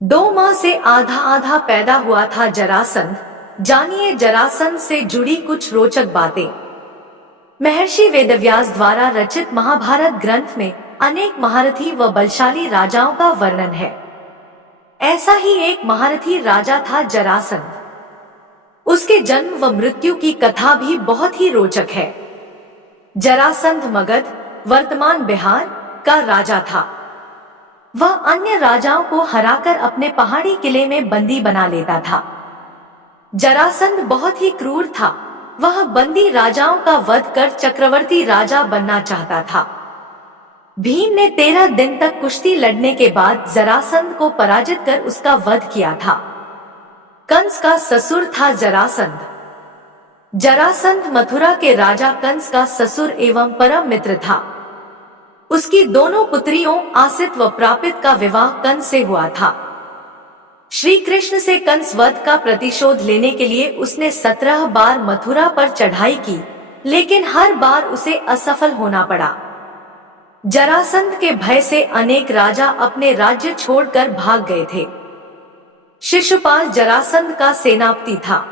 2 माह से आधा आधा पैदा हुआ था जरासंध। जानिए जरासंध से जुड़ी कुछ रोचक बातें। महर्षि वेदव्यास द्वारा रचित महाभारत ग्रंथ में अनेक महारथी व बलशाली राजाओं का वर्णन है। ऐसा ही एक महारथी राजा था जरासंध। उसके जन्म व मृत्यु की कथा भी बहुत ही रोचक है। जरासंध मगध, वर्तमान बिहार का राजा था। वह अन्य राजाओं को हराकर अपने पहाड़ी किले में बंदी बना लेता था। जरासंध बहुत ही क्रूर था। वह बंदी राजाओं का वध कर चक्रवर्ती राजा बनना चाहता था। भीम ने 13 दिन तक कुश्ती लड़ने के बाद जरासंध को पराजित कर उसका वध किया था। कंस का ससुर था जरासंध। जरासंध मथुरा के राजा कंस का ससुर एवं परम मित्र था। उसकी दोनों पुत्रियों आसित व प्रापित का विवाह कंस से हुआ था। श्री कृष्ण से कंस वध का प्रतिशोध लेने के लिए उसने 17 बार मथुरा पर चढ़ाई की, लेकिन हर बार उसे असफल होना पड़ा। जरासंध के भय से अनेक राजा अपने राज्य छोड़कर भाग गए थे। शिशुपाल जरासंध का सेनापति था।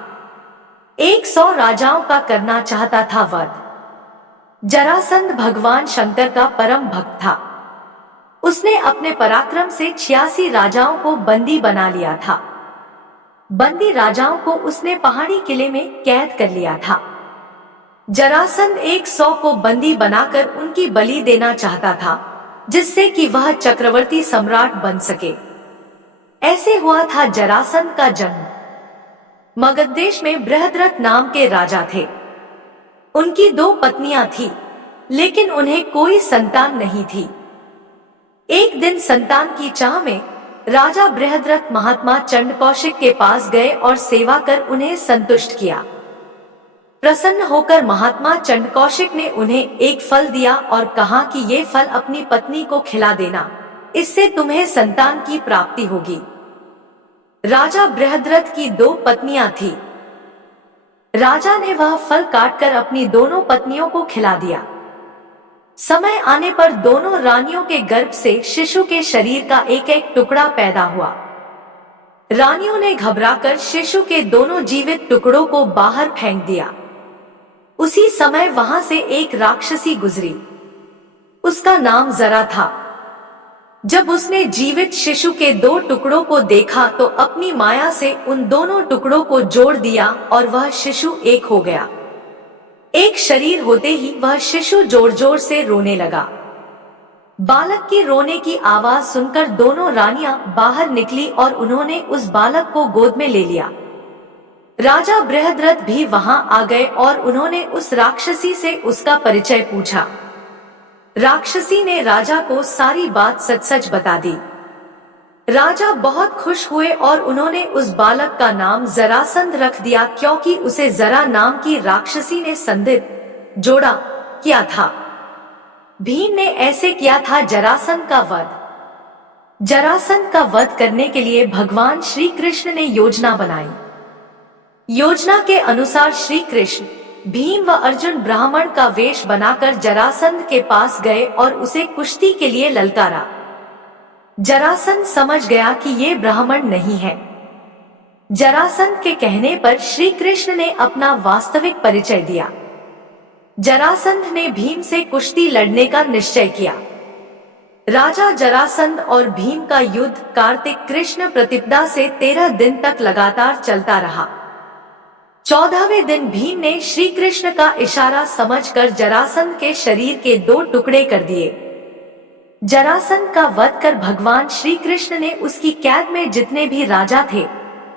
100 राजाओं का करना चाहता था वध। जरासंध भगवान शंकर का परम भक्त था। उसने अपने पराक्रम से 86 राजाओं को बंदी बना लिया था। बंदी राजाओं को उसने पहाड़ी किले में कैद कर लिया था। जरासंध 100 को बंदी बनाकर उनकी बलि देना चाहता था, जिससे कि वह चक्रवर्ती सम्राट बन सके। ऐसे हुआ था जरासंध का जन्म। मगध देश में बृहद्रथ नाम के राजा थे। उनकी 2 पत्नियां थीं, लेकिन उन्हें कोई संतान नहीं थी। एक दिन संतान की चाह में राजा बृहद्रथ महात्मा चंडकौशिक के पास गए और सेवा कर उन्हें संतुष्ट किया। प्रसन्न होकर महात्मा चंडकौशिक ने उन्हें एक फल दिया और कहा कि ये फल अपनी पत्नी को खिला देना, इससे तुम्हें संतान की प्राप्ति होगी। राजा बृहद्रथ की 2 पत्नियां थीं। राजा ने वह फल काटकर अपनी दोनों पत्नियों को खिला दिया। समय आने पर दोनों रानियों के गर्भ से शिशु के शरीर का एक एक टुकड़ा पैदा हुआ। रानियों ने घबराकर शिशु के दोनों जीवित टुकड़ों को बाहर फेंक दिया। उसी समय वहां से एक राक्षसी गुजरी। उसका नाम जरा था। जब उसने जीवित शिशु के 2 टुकड़ों को देखा तो अपनी माया से उन दोनों टुकड़ों को जोड़ दिया और वह शिशु एक हो गया। एक शरीर होते ही वह शिशु जोर जोर से रोने लगा। बालक की रोने की आवाज सुनकर दोनों रानियां बाहर निकली और उन्होंने उस बालक को गोद में ले लिया। राजा बृहद्रथ भी वहां आ गए और उन्होंने उस राक्षसी से उसका परिचय पूछा। राक्षसी ने राजा को सारी बात सच सच बता दी। राजा बहुत खुश हुए और उन्होंने उस बालक का नाम जरासंध रख दिया, क्योंकि उसे जरा नाम की राक्षसी ने संदिग्ध जोड़ा किया था। भीम ने ऐसे किया था जरासंध का वध। जरासंध का वध करने के लिए भगवान श्री कृष्ण ने योजना बनाई। योजना के अनुसार श्री कृष्ण, भीम व अर्जुन ब्राह्मण का वेश बनाकर जरासंध के पास गए और उसे कुश्ती के लिए ललकारा। जरासंध समझ गया कि ये ब्राह्मण नहीं है। जरासंध के कहने पर श्री कृष्ण ने अपना वास्तविक परिचय दिया। जरासंध ने भीम से कुश्ती लड़ने का निश्चय किया। राजा जरासंध और भीम का युद्ध कार्तिक कृष्ण प्रतिपदा से 13 दिन तक लगातार चलता रहा। 14वें दिन भीम ने श्री कृष्ण का इशारा समझकर जरासंध के शरीर के 2 टुकड़े कर दिए। जरासंध का वध कर भगवान श्री कृष्ण ने उसकी कैद में जितने भी राजा थे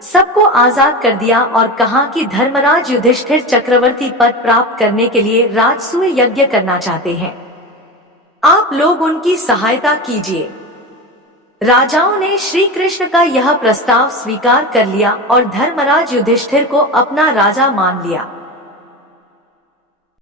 सबको आजाद कर दिया और कहा कि धर्मराज युधिष्ठिर चक्रवर्ती पद प्राप्त करने के लिए राजसूय यज्ञ करना चाहते हैं। आप लोग उनकी सहायता कीजिए। राजाओं ने श्री कृष्ण का यह प्रस्ताव स्वीकार कर लिया और धर्मराज युधिष्ठिर को अपना राजा मान लिया।